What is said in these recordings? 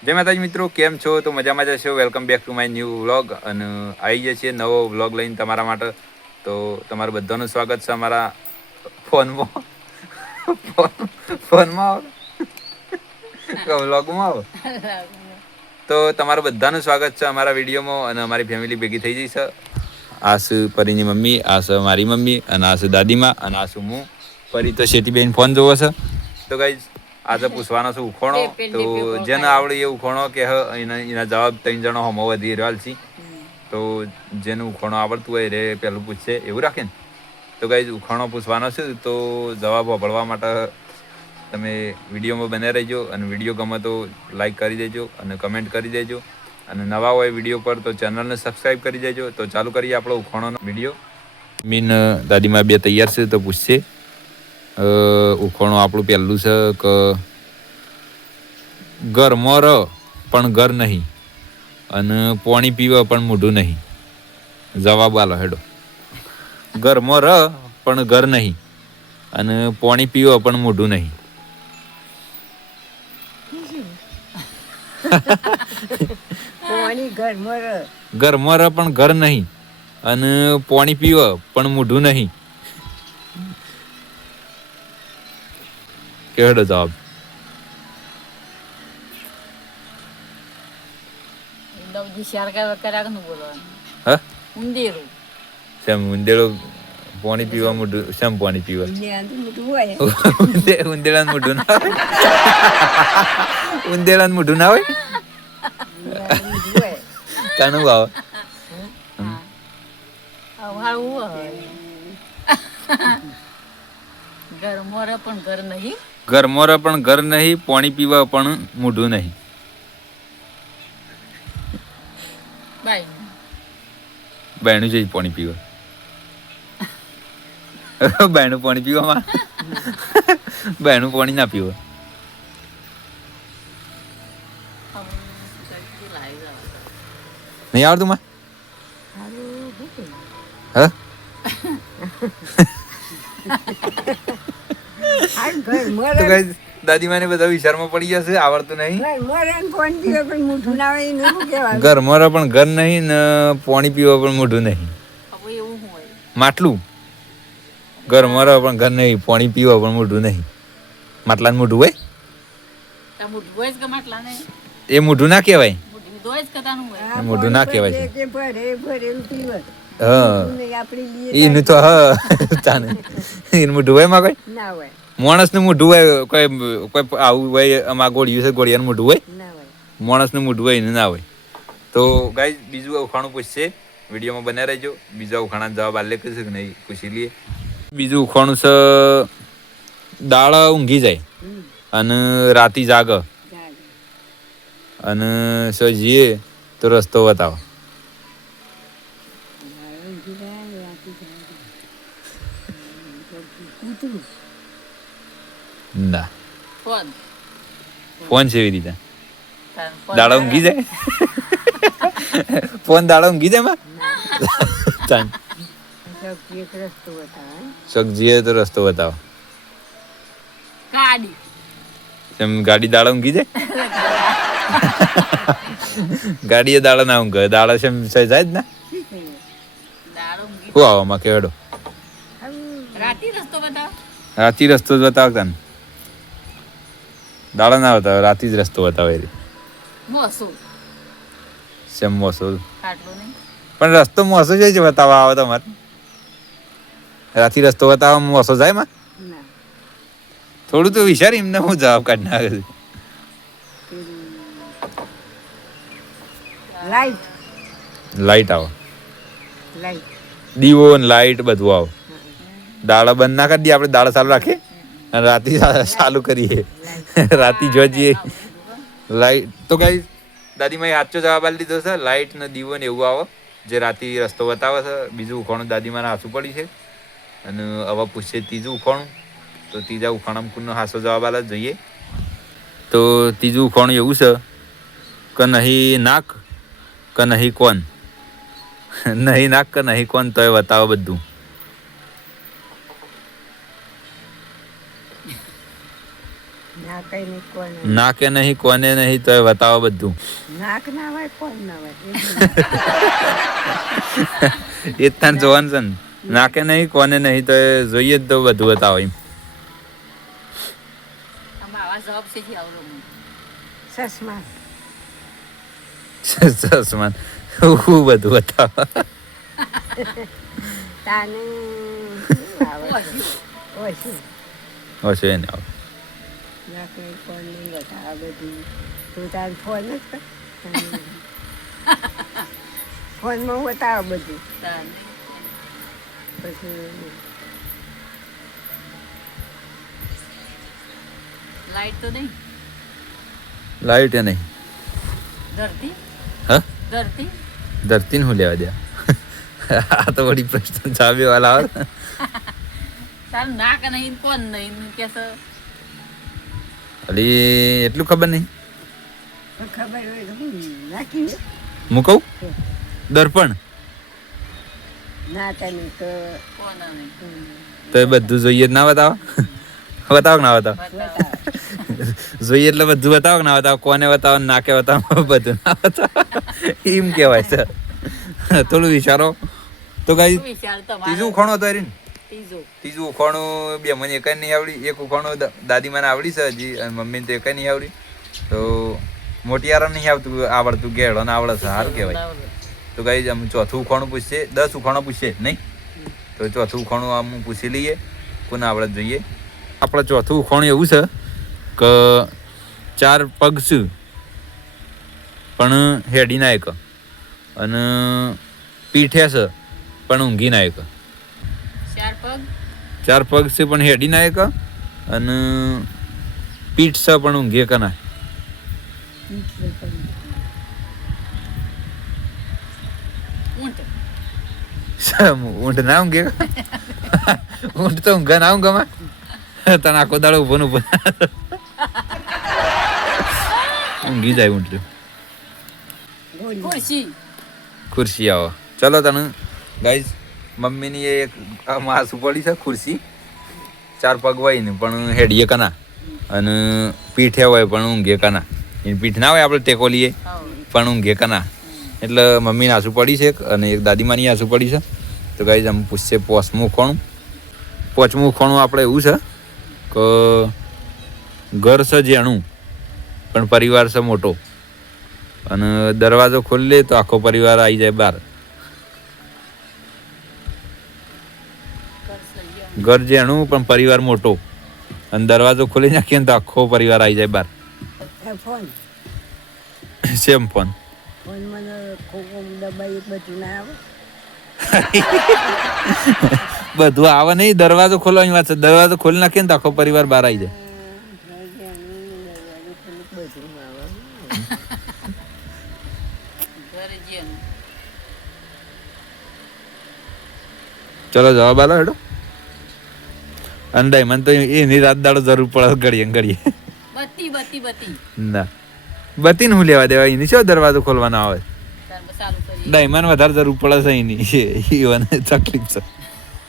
જય માતાજી મિત્રો, કેમ છો? તો મજામાં જશો. Welcome back to my new vlog. અને આવી જઈએ છીએ નવો વ્લોગ લઈને તમારા માટે. તો તમારું બધાનું સ્વાગત છે અમારા ફોનમાં. ફોનમાં વ્લોગમાં આવો. તો તમારું બધાનું સ્વાગત છે અમારા વિડીયોમાં. અને અમારી ફેમિલી ભેગી થઈ જઈ છે. આ છે પરીની મમ્મી, આ છે મારી મમ્મી, અને આ છે દાદીમાં, અને આ છું હું. પરી તો શેતીબેન ફોન જોવો છે. તો ગાઈઝ આજે પૂછવાનો છે ઉખોણો. તો જેને આવડે એ ઉખોણો કે એના જવાબ 3 જણો હમો વધી રહ્યો છે. તો જેનું ઉખોણો આવડતું હોય એ પેલું પૂછશે, એવું રાખે ને. તો ગાઈઝ ઉખાણો પૂછવાનો છે. તો જવાબ સાંભળવા માટે તમે વિડીયોમાં બને રહેજો. અને વિડીયો ગમે તો લાઈક કરી દેજો અને કમેન્ટ કરી દેજો. અને નવા હોય વિડીયો પર તો ચેનલને સબસ્ક્રાઈબ કરી દેજો. તો ચાલુ કરીએ આપણો ઉખાણોનો વિડીયો. મીન દાદીમાં બે તૈયાર છે તો પૂછશે. ઉખાણું આપણું પહેલું છે કે ઘરમાં રહ પણ ઘર નહીં, અને પાણી પીવા પણ મોઢું નહીં. જવાબ આલો હેડો. ઘરમાં રહ પણ ઘર નહીં, અને પાણી પીવા પણ મોઢું નહીં. ઘરમાં રહ પણ ઘર નહીં, અને પાણી પીવા પણ મોઢું નહીં. કેવડો જવાબ? ઉંદેડો પાણી પીવા મોઢું, શેમ પાણી પીવા? ઉંદેડા મોઢું ના હોય. ઉંદેડા મોઢું ના હોય. કાનું આવે? ઘરમાં પણ ઘર નહીં, પાણી પીવા પણ મોઢું નહીં. બાયણું જઈ પાણી પીવા. બાયણું પાણી પીવામાં. બાયણું પાણી ના પીવા. નહીં આવડતું માં? હા દાદી માને બધા વિચારમાં પડી જશે. આવડતું નહીં. ઘરમાં પણ ઘર નહીં ને પાણી પીવા પણ મોઢું નહીં. માટલું. ઘરમાં પણ ઘર નહીં, પાણી પીવા પણ મોઢું નહીં. માટલા મોઢું હોય? એ મોઢું ના કહેવાય. મોઢું ના કહેવાય. એનું તો એનું મોઢું હોય માં કોઈ? માણસ નું મોઢું હોય કોઈ? કોઈ આવું હોય આમાં ગોળિયું છે, ગોળિયાનું મોઢું હોય? માણસ નું મોઢું હોય એનું ના હોય. તો ગાઈઝ બીજું ઉખાણું પૂછશે, વિડીયોમાં બને રહેજો. બીજા ઉખાણા જવાબ આલે કે છે કે નહીં પૂછી લઈએ. બીજું ઉખાણું છે, દાળ ઊંઘી જાય અને રાતી જાગ, અને જઈએ તો રસ્તો બતાવો. ના. ફોન છે એવી રીતે દાડા ઊંઘી જાય. ફોન દાડા ઊંઘી જાય માં. સગજીએ તો રસ્તો બતાવો. ગાડી દાડા ઊંઘી જાય. ગાડી એ દાડા ના ઊંઘે. દાડા છે જાય જ ને. શું આવવામાં કેવડો? રાતી રસ્તો જ બતાવતા ને. દાડા ના બતાવે, રાતી જ રસ્તો બતાવે. સેમ મોસુલ પણ રસ્તો મોસો જ બતાવવા આવે તમારે. રાતી રસ્તો બતાવવા મોસો જાય માં? થોડું તો વિચારી એમને હું જવાબ કાઢી નાખે. લાઈટ આવે. દીવો ને લાઈટ બધું આવે. દાડા બંધ ના કરી દઈએ આપણે, દાડા ચાલુ રાખીએ અને રાતી ચાલુ કરીએ. રાતી જોઈએ લાઈટ. તો કઈ દાદીમાં સાચો જવાબ આપી દીધો છે. લાઈટ ને દીવો ને એવું આવે જે રાતી રસ્તો બતાવે છે. બીજું ઉખાણું દાદીમાને હાસું પડી છે. અને હવે પૂછશે ત્રીજું ઉખાણું. તો ત્રીજા ઉખાણામાં કુનો હાસો જવાબ આલે જોઈએ. તો ત્રીજું ઉખાણું એવું છે કે નહીં નાક કે નહીં કોણ. નહીં નાક કે નહીં કોણ તોય બતાવો બધું. નાકે નહીં કોને નહીં તો બતાવો બધું. નાક ના હોય કોણ ના હોય એ તાન જોવાનું છે ને. નાકે નહીં કોને નહીં તો જોઈએ જ તો બધું બતાવો એમ. સસમાન સસમાન હું બધું બતાવો. તાને હશે એને આવ. નાક નહીં કોણ નહીં બતાવે બધું. તું તાર ફોન જ કર ફોનમાં બતાવો બધું. પછી લાઈટ તો નહીં. લાઈટ એ નહીં. ધરતી હા ધરતી ધરતીને હું લેવા દે. આ તો વળી પ્રશ્ન ચાબી વાળા આવે. તારું નાક નહીં કોણ નહીં કેસે અલી એટલું ખબર નહીં. ખબર હોય તો હું નાખી હું કહું દર્પણ ના તને તો કોણ નહીં તો એ બધું જોઈએ જ ના બતાવો. બતાવો કે ના બતાવો. જોઈએ એટલે બધું બતાવો કે ના બતાવો. કોને બતાવો નાકે બતાવો બધું ના બતાવો એમ કહેવાય છે. થોડું વિચારો તો કઈ વિચાર ત્રીજું ઉખાણું હતું એરીને. ત્રીજો ત્રીજું ઉખાણું બે મને એક નહીં આવડી. એક ઉખાણું દાદી મને આવડી છે હજી અને મમ્મીને તો એક નહીં આવડી. તો મોટિયારો નહીં આવડતું ગેડો ને આવડે છે સારું કહેવાય. તો કઈ આમ ચોથું ઉખાણું પૂછશે. 10 ઉખાણું પૂછશે નહીં તો ચોથું ઉખાણું આમ પૂછી લઈએ કોને આવડે જોઈએ. આપણે ચોથું ઉખાણું એવું છે કે 4 પગ છે પણ હેડી ના એક અને પીઠે છે પણ ઊંઘી ના એક. 4 પગ છે પણ હેડી ના એક અને પીઠ છે પણ ઊંઘી એક ના. ઊંટ ના ઊંઘે. ઊંટ તો ઊંઘા ના ઊંઘામાં તને આખો દાડો ઉભો ને ઉભો ઊંઘી જાય ઊંટ. ખુરશી ખુરશી આવો. ચલો તને ગાઈઝ મમ્મીની એક માસુ પડી છે ખુરશી. 4 પગ હોય ને પણ હેડીએ કના અને પીઠે હોય પણ ઊંઘે કના. એની પીઠ ના હોય આપણે ટેકો લઈએ પણ ઊંઘે કના. એટલે મમ્મીને આંસુ પડી છે અને એક દાદીમાની આંસુ પડી છે. તો ગાઈઝ આમ પૂછશે 5મું ઉખાણું. 5મું ઉખાણું આપણે એવું છે કે ઘર છે જેણું પણ પરિવાર છે મોટો અને દરવાજો ખોલે તો આખો પરિવાર આવી જાય બહાર. ઘર જેણું પણ પરિવાર મોટો અને દરવાજો ખોલી નાખીએ ને તો આખો પરિવાર આવી જાય બહાર. Phone same phone. ફોન મને કોમ દબાઈ બધું ના આવે. બધું આવે નહીં. દરવાજો ખોલવાની વાત છે. દરવાજો ખોલી નાખીએ ને તો આખો પરિવાર બહાર આવી જાય. બધું આવે. ઘરે જેમ ચલો જવાબ આલો હેડો. અંડાઈ મને તો એની રાત દાડો જરૂર પડે ઘડીએ ઘડીએ. બત્તી બત્તી બત્તી ના બતીને હું લેવા દેવા એની શું દરવાજો ખોલવાનો આવે. તાર ચાલુ કરી ડાયમંડ વધારે જરૂર પડે છે એની. એને તકલીફ છે.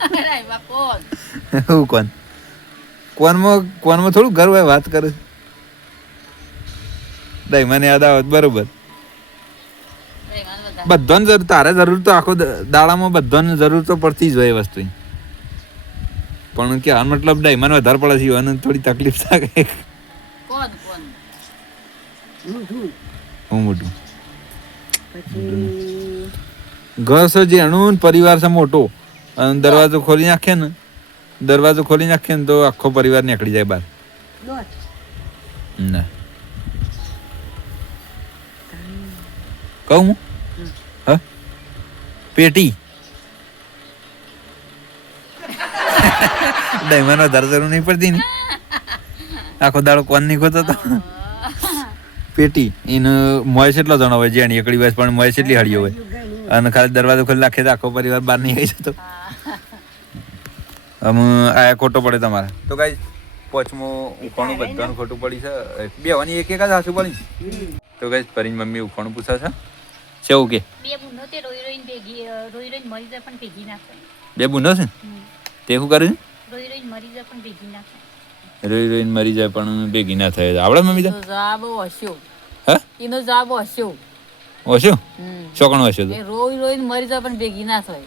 અરે બા કોણ હું કોનમાં થોડું ઘર હોય વાત કરે. ડાયમંડ યાદ આવે બરોબર. બધાને જરૂર તારે જરૂર તો આખો દાડામાં બધાને જરૂર તો પડતી જ હોય એ વસ્તુ. પણ કે આ મતલબ ડાયમંડ વધારે પડે છે અને થોડી તકલીફ થાય. કોણ કોણ હું મોટું પછી ઘર છે જેણું પરિવાર છે મોટો અને દરવાજો ખોલી નાખે ને તો આખો પરિવાર નીકળી જાય બહાર. દોત ના કહું હું હા પેટી. ડાયમંડ વધારે જરૂર નહીં પડતી ને. આખો દાડો કોણ નહીં ખોતો તો પેટી. એને મોય કેટલો જણો હોય જેણી એકડી હોય પણ મોય કેટલી હળીઓ હોય અને ખાલી દરવાજો ખોલી નાખે તો આખો પરિવાર બહાર નહીં આવી જતો. આ ખોટો પડે તમારે. તો ગાઈસ 5મું ઉખાણું બધાનું ખોટું પડી છે. બેવાની એક જ હાસું પડી. તો ગાઈસ ફરીને મમ્મી ઉખાણું પૂછે છે કેવું કે બે બુનો તે રોઈ રોઈને મરી જાય પણ ભેગી નાખે. 2 બુનો છે તે શું કરે છે? રોઈ રોઈને મરી જાય પણ ભેગી નાખે. રોઈ રોઈને મરી જાય પણ ભેગી ના થાય આવડે મમ્મી તો એનો જવાબ હસ્યો. હે એનો જવાબ હસ્યો. ઓછો હમ. ચોકણ ઓછો તો એ રોઈ રોઈને મરી જાય પણ ભેગી ના થાય.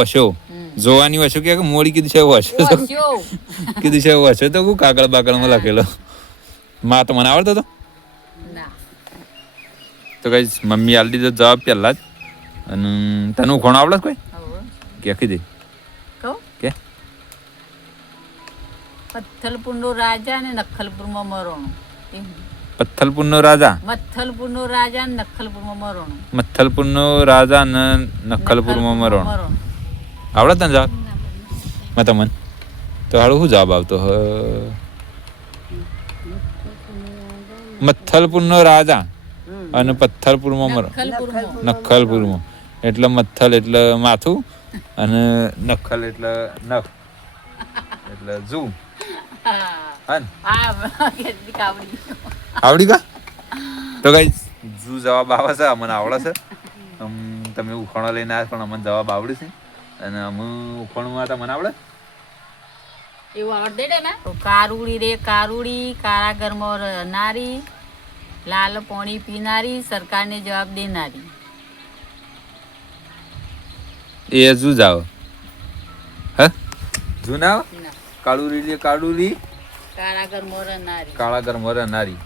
ઓછો હમ. જોવાની ઓછો કે મોડી કીધું છે ઓછો તો હસ્યો. કીધું છે ઓછો તો હું કાગળ બાગળમાં લખેલો માં તો મને આવડતો હતો ના. તો કઈ મમ્મી આલી દીધો જવાબ પહેલા જ અને તને ઉખોણો આવડે કોઈ હવે કે કીધી કહું કે પથ્થલપુરનો રાજા ને નખલપુરમાં મરણું. એમ. પથ્થલપુરનો રાજા મથલપુરનો રાજા ને નખલપુરમાં મરણું. મથલપુરનો રાજા ને નખલપુરમાં મરણ આવડે તને જવાબ માં તમને તો હારું શું જવાબ આવતો મથલપુરનો રાજા અને પથ્થરપુરમાં મરણ નખલપુરમાં. નખલપુરમાં એટલે મથલ એટલે માથું અને નખલ એટલે નખ એટલે જુ હા. હા ને? આ કેટલી કાવડી. આવડી કા તો કઈ જુ જવાબ આવે છે અમને આવડે છે તમે ઉખાણો લઈને આવ્યા પણ અમને જવાબ આવડે છે અને અમે ઉખાણમાં તમને આવડે એવું આવડે ને તો કારુડી રે કારુડી કારાગરમાં રહેનારી લાલ પાણી પીનારી સરકારને જવાબ દેનારી. એ જુ જ આવે હે જુ ના આવે ના. કાળુરી લે કાળુરી કારાગરમાં રહેનારી કાળા ગરમ નારી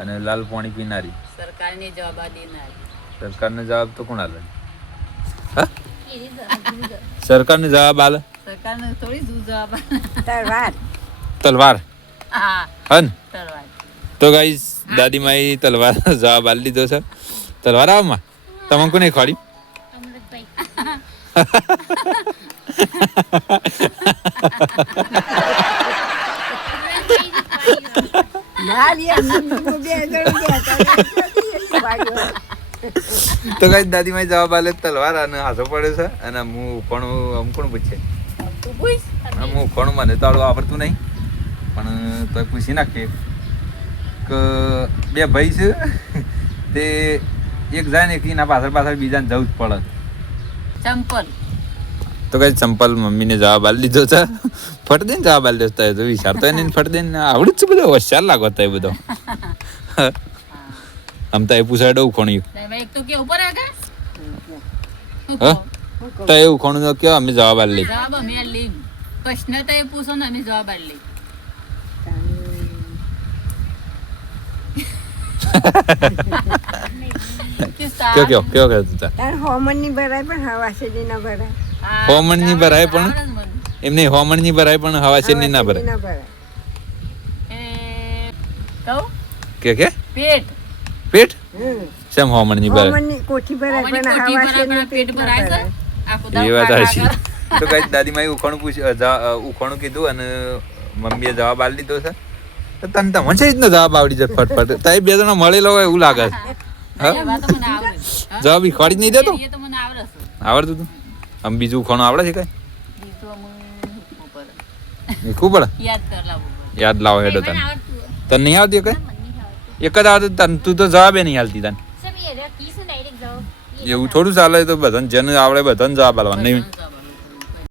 અને લાલ પાણી પીનારી સરકારને જવાબ દેનારી. સરકારને જવાબ તો કોણ આલે હા સરકારને જવાબ આલે સરકારને થોડી શું જવાબ તલવાર તલવાર હા હન તલવાર. તો ગાઈસ દાદી માઈ તલવાર જવાબ આલી દીધો છે તલવાર આવમાં તમને કોને ખવાડી ના રે, બે જણ ગયા હતા. તો ગાઈસ દાદી માઈ જવાબ આલે તલવાર અને હાથો પડે છે અને હું પણ આમ કોણ પૂછે તું પૂછ. હું કોણ મને તો આડું આવડતું નહીં પણ તો પૂછી નાખીએ કે બે ભાઈ છે તે એક જાય ને એના પાછળ પાછળ બીજાને જવું જ પડે ચંપલ. તો કઈ ચંપલ મમ્મીને જવાબ આલી દીધો છે ફટ દે ને જવાબ આલી દેતા તો વિચાર તો એને ફટ દે ને આવડું જ છે બધો હોશિયાર લાગો તો એ બધો આમ તો એ પૂછાડો ઉખોણ્યું એક તો કે ઉપર આગળ હા તો એ ઉખોણું તો કયો અમે જવાબ આલી જવાબ અમે લઈ પ્રશ્ન તો એ પૂછો ને અમે જવાબ લઈ. કયો કયો કયો કયો તું તાર તાર હોમનની ભરાય પણ હવાસેની ના ભરાય. હોમણની ભરાય પણ એમને હોમણની ભરાય પણ હવા છે ના હવાસેની ભરાય ના ભરાય. કહું કે પેટ. પેટ હમ. શેમ હોમણની ભરાય હોમનની કોઠી ભરાય ઓમની પણ કોઠી ભરાય હવાસેની પણ પેટ ભરાય છે. આખો દાડો એ વાત ખાખા સાચી કરે. તો કઈ દાદી માઈ ઉખાણું કીધું અને મમ્મીએ જવાબ આલી દીધો છે તો તને તમને છે રીતનો જવાબ આવડી જાય ફટફટ તાઈ બે જણા મળેલો હોય એવું લાગે છે હા એ વાત તો મને આવડે. હા? જવાબ ખોડી નહીં દેતો એ તો મને આવડે છે. આવડતું તું આમ બીજું ઉખાણું આવડે છે કઈ બીજું અમુક ઉપર શીખવું પડે યાદ કર લાવવું પડે. યાદ લાવો હેડો તને તને નહીં આવતી કઈ એક જ આવતું તને તું તો જવાબ નહીં હાલતી તને એવું થોડું ચાલે તો બધાને જેને આવડે બધાને જવાબ આલવાનો નહીં બધાનો જવાબ